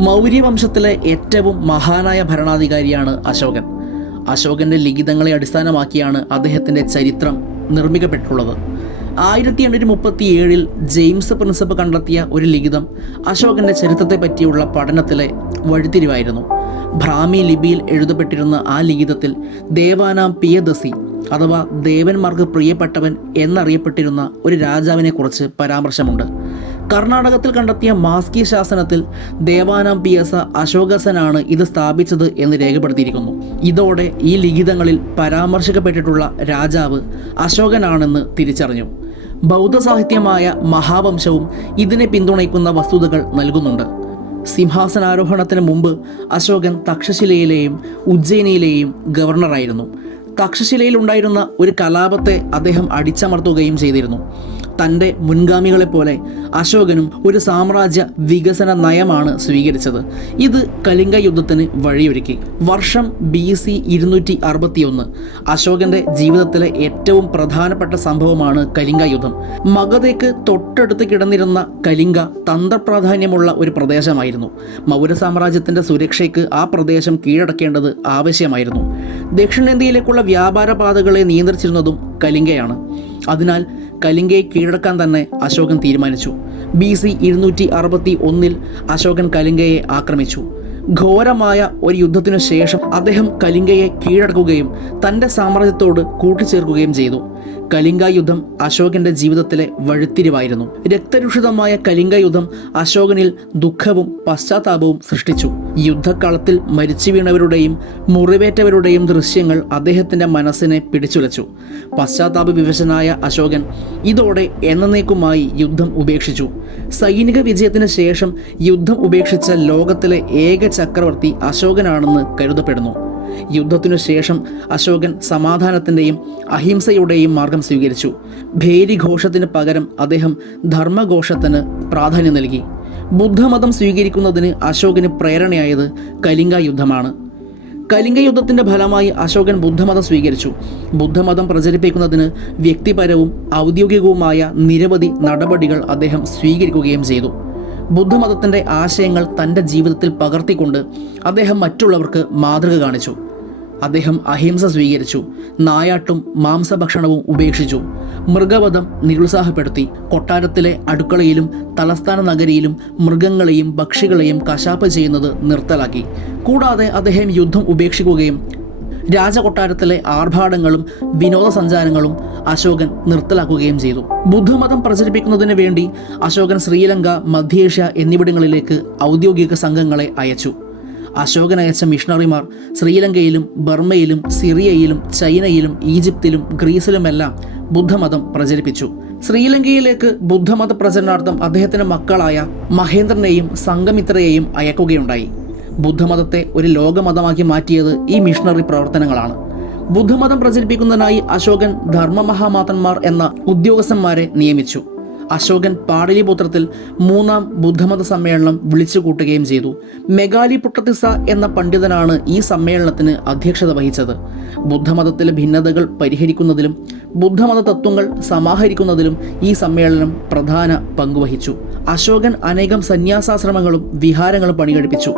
മൗര്യവംശത്തിലെ ഏറ്റവും മഹാനായ ഭരണാധികാരിയാണ് അശോകൻ. അശോകന്റെ ലിഖിതങ്ങളെ അടിസ്ഥാനമാക്കിയാണ് അദ്ദേഹത്തിന്റെ ചരിത്രം നിർമ്മിക്കപ്പെട്ടുള്ളത്. ആയിരത്തി എണ്ണൂറ്റി മുപ്പത്തി ഏഴിൽ ജെയിംസ് പ്രിൻസിപ്പ് കണ്ടെത്തിയ ഒരു ലിഖിതം അശോകന്റെ ചരിത്രത്തെ പറ്റിയുള്ള പഠനത്തിലെ വഴിത്തിരിവായിരുന്നു. ഭ്രാമി ലിപിയിൽ എഴുതപ്പെട്ടിരുന്ന ആ ലിഖിതത്തിൽ ദേവാനാം പിയദസി അഥവാ ദേവന്മാർക്ക് പ്രിയപ്പെട്ടവൻ എന്നറിയപ്പെട്ടിരുന്ന ഒരു രാജാവിനെ കുറിച്ച് പരാമർശമുണ്ട്. കർണാടകത്തിൽ കണ്ടെത്തിയ മാസ്കി ശാസനത്തിൽ ദേവാനാം പി എസ് അശോകസനാണ് ഇത് സ്ഥാപിച്ചത് എന്ന് രേഖപ്പെടുത്തിയിരിക്കുന്നു. ഇതോടെ ഈ ലിഖിതങ്ങളിൽ പരാമർശിക്കപ്പെട്ടിട്ടുള്ള രാജാവ് അശോകനാണെന്ന് തിരിച്ചറിഞ്ഞു. ബൗദ്ധ സാഹിത്യമായ മഹാവംശവും ഇതിനെ പിന്തുണയ്ക്കുന്ന വസ്തുതകൾ നൽകുന്നുണ്ട്. സിംഹാസനാരോഹണത്തിന് മുമ്പ് അശോകൻ തക്ഷശിലയിലെയും ഉജ്ജയിനിയിലെയും ഗവർണറായിരുന്നു. തക്ഷശിലയിൽ ഉണ്ടായിരുന്ന ഒരു കലാപത്തെ അദ്ദേഹം അടിച്ചമർത്തുകയും ചെയ്തിരുന്നു. തന്റെ മുൻഗാമികളെപ്പോലെ അശോകനും ഒരു സാമ്രാജ്യ വികസന നയമാണ് സ്വീകരിച്ചത്. ഇത് കലിംഗ യുദ്ധത്തിന് വഴിയൊരുക്കി. വർഷം ബി സി ഇരുന്നൂറ്റി അറുപത്തിയൊന്ന്. അശോകന്റെ ജീവിതത്തിലെ ഏറ്റവും പ്രധാനപ്പെട്ട സംഭവമാണ് കലിംഗ യുദ്ധം. മഗധയ്ക്ക് തൊട്ടടുത്ത് കിടന്നിരുന്ന കലിംഗ തന്ത്രപ്രാധാന്യമുള്ള ഒരു പ്രദേശമായിരുന്നു. മൗര്യ സാമ്രാജ്യത്തിന്റെ സുരക്ഷയ്ക്ക് ആ പ്രദേശം കീഴടക്കേണ്ടത് ആവശ്യമായിരുന്നു. ദക്ഷിണേന്ത്യയിലേക്കുള്ള വ്യാപാര പാതകളെ നിയന്ത്രിച്ചിരുന്നതും കലിംഗയാണ്. അതിനാൽ കലിംഗയെ കീഴടക്കാൻ തന്നെ അശോകൻ തീരുമാനിച്ചു. ബി സി ഇരുന്നൂറ്റി അറുപത്തി ഒന്നിൽ അശോകൻ കലിംഗയെ ആക്രമിച്ചു. ഘോരമായ ഒരു യുദ്ധത്തിനു ശേഷം അദ്ദേഹം കലിംഗയെ കീഴടക്കുകയും തന്റെ സാമ്രാജ്യത്തോട് കൂട്ടിച്ചേർക്കുകയും ചെയ്തു. കലിംഗ യുദ്ധം അശോകന്റെ ജീവിതത്തിലെ വഴുത്തിരിവായിരുന്നു. രക്തരുഷിതമായ കലിംഗ യുദ്ധം അശോകനിൽ ദുഃഖവും പശ്ചാത്താപവും സൃഷ്ടിച്ചു. യുദ്ധക്കളത്തിൽ മരിച്ചു വീണവരുടെയും മുറിവേറ്റവരുടെയും ദൃശ്യങ്ങൾ അദ്ദേഹത്തിന്റെ മനസ്സിനെ പിടിച്ചുലച്ചു. പശ്ചാത്താപ വിവശനായ അശോകൻ ഇതോടെ എന്നേക്കുമായി യുദ്ധം ഉപേക്ഷിച്ചു. സൈനിക വിജയത്തിന് ശേഷം യുദ്ധം ഉപേക്ഷിച്ച ലോകത്തിലെ ഏക ചക്രവർത്തി അശോകനാണെന്ന് കരുതപ്പെടുന്നു. യുദ്ധത്തിനു ശേഷം അശോകൻ സമാധാനത്തിന്റെയും അഹിംസയുടെയും മാർഗം സ്വീകരിച്ചു. ഭേരിഘോഷത്തിന് പകരം അദ്ദേഹം ധർമ്മഘോഷത്തിന് പ്രാധാന്യം നൽകി. ബുദ്ധമതം സ്വീകരിക്കുന്നതിന് അശോകന് പ്രേരണയായത് കലിംഗ യുദ്ധമാണ്. കലിംഗ യുദ്ധത്തിന്റെ ഫലമായി അശോകൻ ബുദ്ധമതം സ്വീകരിച്ചു. ബുദ്ധമതം പ്രചരിപ്പിക്കുന്നതിന് വ്യക്തിപരവും ഔദ്യോഗികവുമായ നിരവധി നടപടികൾ അദ്ദേഹം സ്വീകരിക്കുകയും ചെയ്തു. ബുദ്ധമതത്തിന്റെ ആശയങ്ങൾ തന്റെ ജീവിതത്തിൽ പകർത്തിക്കൊണ്ട് അദ്ദേഹം മറ്റുള്ളവർക്ക് മാതൃക കാണിച്ചു. അദ്ദേഹം അഹിംസ സ്വീകരിച്ചു നായാട്ടും മാംസഭക്ഷണവും ഉപേക്ഷിച്ചു മൃഗവധം നിരുത്സാഹപ്പെടുത്തി കൊട്ടാരത്തിലെ അടുക്കളയിലും തലസ്ഥാന നഗരിയിലും മൃഗങ്ങളെയും പക്ഷികളെയും കശാപ്പ് ചെയ്യുന്നത് നിർത്തലാക്കി. കൂടാതെ അദ്ദേഹം യുദ്ധം ഉപേക്ഷിക്കുകയും രാജകൊട്ടാരത്തിലെ ആർഭാടങ്ങളും വിനോദസഞ്ചാരങ്ങളും അശോകൻ നിർത്തലാക്കുകയും ചെയ്തു. ബുദ്ധമതം പ്രചരിപ്പിക്കുന്നതിന് വേണ്ടി അശോകൻ ശ്രീലങ്ക മധ്യേഷ്യ എന്നിവിടങ്ങളിലേക്ക് ഔദ്യോഗിക സംഘങ്ങളെ അയച്ചു. അശോകൻ അയച്ച മിഷണറിമാർ ശ്രീലങ്കയിലും ബർമ്മയിലും സിറിയയിലും ചൈനയിലും ഈജിപ്തിലും ഗ്രീസിലുമെല്ലാം ബുദ്ധമതം പ്രചരിപ്പിച്ചു. ശ്രീലങ്കയിലേക്ക് ബുദ്ധമത പ്രചരണാർത്ഥം അദ്ദേഹത്തിന്റെ മക്കളായ മഹേന്ദ്രനെയും സംഗമിത്രയെയും അയക്കുകയുണ്ടായി. ബുദ്ധമതത്തെ ഒരു ലോകമതമാക്കി മാറ്റിയത് ഈ മിഷണറി പ്രവർത്തനങ്ങളാണ്. ബുദ്ധമതം പ്രചരിപ്പിക്കുന്നതിനായി അശോകൻ ധർമ്മമഹാമാതന്മാർ എന്ന ഉദ്യോഗസ്ഥന്മാരെ നിയമിച്ചു. അശോകൻ പാടലിപുത്രത്തിൽ മൂന്നാം ബുദ്ധമത സമ്മേളനം വിളിച്ചു കൂട്ടുകയും ചെയ്തു. മെഗാലി പുട്ടത്തിസ എന്ന പണ്ഡിതനാണ് ഈ സമ്മേളനത്തിന് അധ്യക്ഷത വഹിച്ചത്. ബുദ്ധമതത്തിലെ ഭിന്നതകൾ പരിഹരിക്കുന്നതിലും ബുദ്ധമത തത്വങ്ങൾ സമാഹരിക്കുന്നതിലും ഈ സമ്മേളനം പ്രധാന പങ്കുവഹിച്ചു. അശോകൻ അനേകം സന്യാസാശ്രമങ്ങളും വിഹാരങ്ങളും പണികഴിപ്പിച്ചു.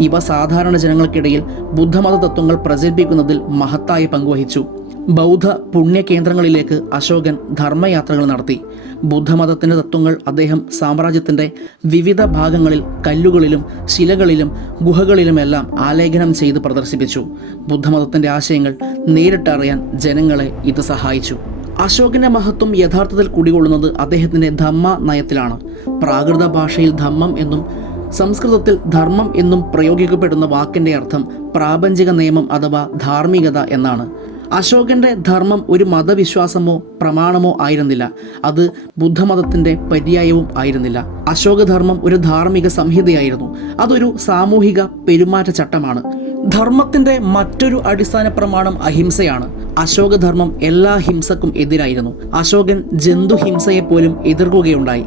ഇവ സാധാരണ ജനങ്ങൾക്കിടയിൽ ബുദ്ധമത തത്വങ്ങൾ പ്രചരിപ്പിക്കുന്നതിൽ മഹത്തായ പങ്കുവഹിച്ചു ബൗദ്ധ പുണ്യകേന്ദ്രങ്ങളിലേക്ക് അശോകൻ ധർമ്മയാത്രകൾ നടത്തി. ബുദ്ധമതത്തിന്റെ തത്വങ്ങൾ അദ്ദേഹം സാമ്രാജ്യത്തിന്റെ വിവിധ ഭാഗങ്ങളിൽ കല്ലുകളിലും ശിലകളിലും ഗുഹകളിലുമെല്ലാം ആലേഖനം ചെയ്ത് പ്രദർശിപ്പിച്ചു. ബുദ്ധമതത്തിന്റെ ആശയങ്ങൾ നേരിട്ടറിയാൻ ജനങ്ങളെ ഇത് സഹായിച്ചു. അശോകന്റെ മഹത്വം യഥാർത്ഥത്തിൽ കുടികൊള്ളുന്നത് അദ്ദേഹത്തിന്റെ ധമ്മ നയത്തിലാണ്. പ്രാകൃത ഭാഷയിൽ ധമ്മം എന്നും സംസ്കൃതത്തിൽ ധർമ്മം എന്നും പ്രയോഗിക്കപ്പെടുന്ന വാക്കിന്റെ അർത്ഥം പ്രാപഞ്ചിക നിയമം അഥവാ ധാർമ്മികത എന്നാണ്. അശോകന്റെ ധർമ്മം ഒരു മതവിശ്വാസമോ പ്രമാണമോ ആയിരുന്നില്ല. അത് ബുദ്ധമതത്തിന്റെ പര്യായവും ആയിരുന്നില്ല. അശോകധർമ്മം ഒരു ധാർമ്മിക സംഹിതയായിരുന്നു. അതൊരു സാമൂഹിക പെരുമാറ്റച്ചട്ടമാണ്. ധർമ്മത്തിന്റെ മറ്റൊരു അടിസ്ഥാന പ്രമാണം അഹിംസയാണ്. അശോകധർമ്മം എല്ലാ ഹിംസക്കും എതിരായിരുന്നു. അശോകൻ ജന്തുഹിംസയെ പോലും എതിർക്കുകയുണ്ടായി.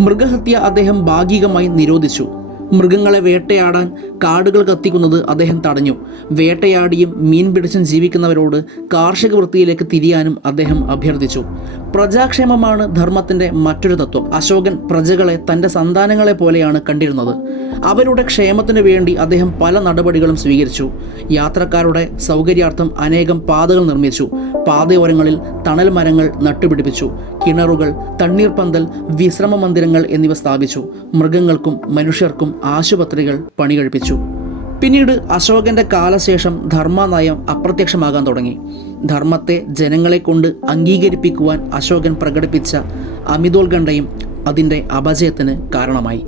മൃഗഹത്യ അദ്ദേഹം ഭാഗികമായി നിരോധിച്ചു. മൃഗങ്ങളെ വേട്ടയാടാൻ കാടുകൾ കത്തിക്കുന്നത് അദ്ദേഹം തടഞ്ഞു. വേട്ടയാടിയും മീൻ പിടിച്ചും ജീവിക്കുന്നവരോട് കാർഷിക വൃത്തിയിലേക്ക് തിരിയാനും അദ്ദേഹം അഭ്യർത്ഥിച്ചു. പ്രജാക്ഷേമമാണ് ധർമ്മത്തിന്റെ മറ്റൊരു തത്വം. അശോകൻ പ്രജകളെ തന്റെ സന്താനങ്ങളെ പോലെയാണ് കണ്ടിരുന്നത്. അവരുടെ ക്ഷേമത്തിനു വേണ്ടി അദ്ദേഹം പല നടപടികളും സ്വീകരിച്ചു. യാത്രക്കാരുടെ സൗകര്യാർത്ഥം അനേകം പാതകൾ നിർമ്മിച്ചു. പാതയോരങ്ങളിൽ തണൽ മരങ്ങൾ നട്ടുപിടിപ്പിച്ചു. കിണറുകൾ തണ്ണീർപ്പന്തൽ വിശ്രമ മന്ദിരങ്ങൾ എന്നിവ സ്ഥാപിച്ചു. മൃഗങ്ങൾക്കും മനുഷ്യർക്കും ആശുപത്രികൾ പണികഴിപ്പിച്ചു. പിന്നീട് അശോകന്റെ കാലശേഷം ധർമ്മനയം അപ്രത്യക്ഷമാകാൻ തുടങ്ങി. ധർമ്മത്തെ ജനങ്ങളെ കൊണ്ട് അംഗീകരിപ്പിക്കുവാൻ അശോകൻ പ്രകടിപ്പിച്ച അമിതോത്കണ്ഠയും അതിന്റെ അപജയത്തിന് കാരണമായി.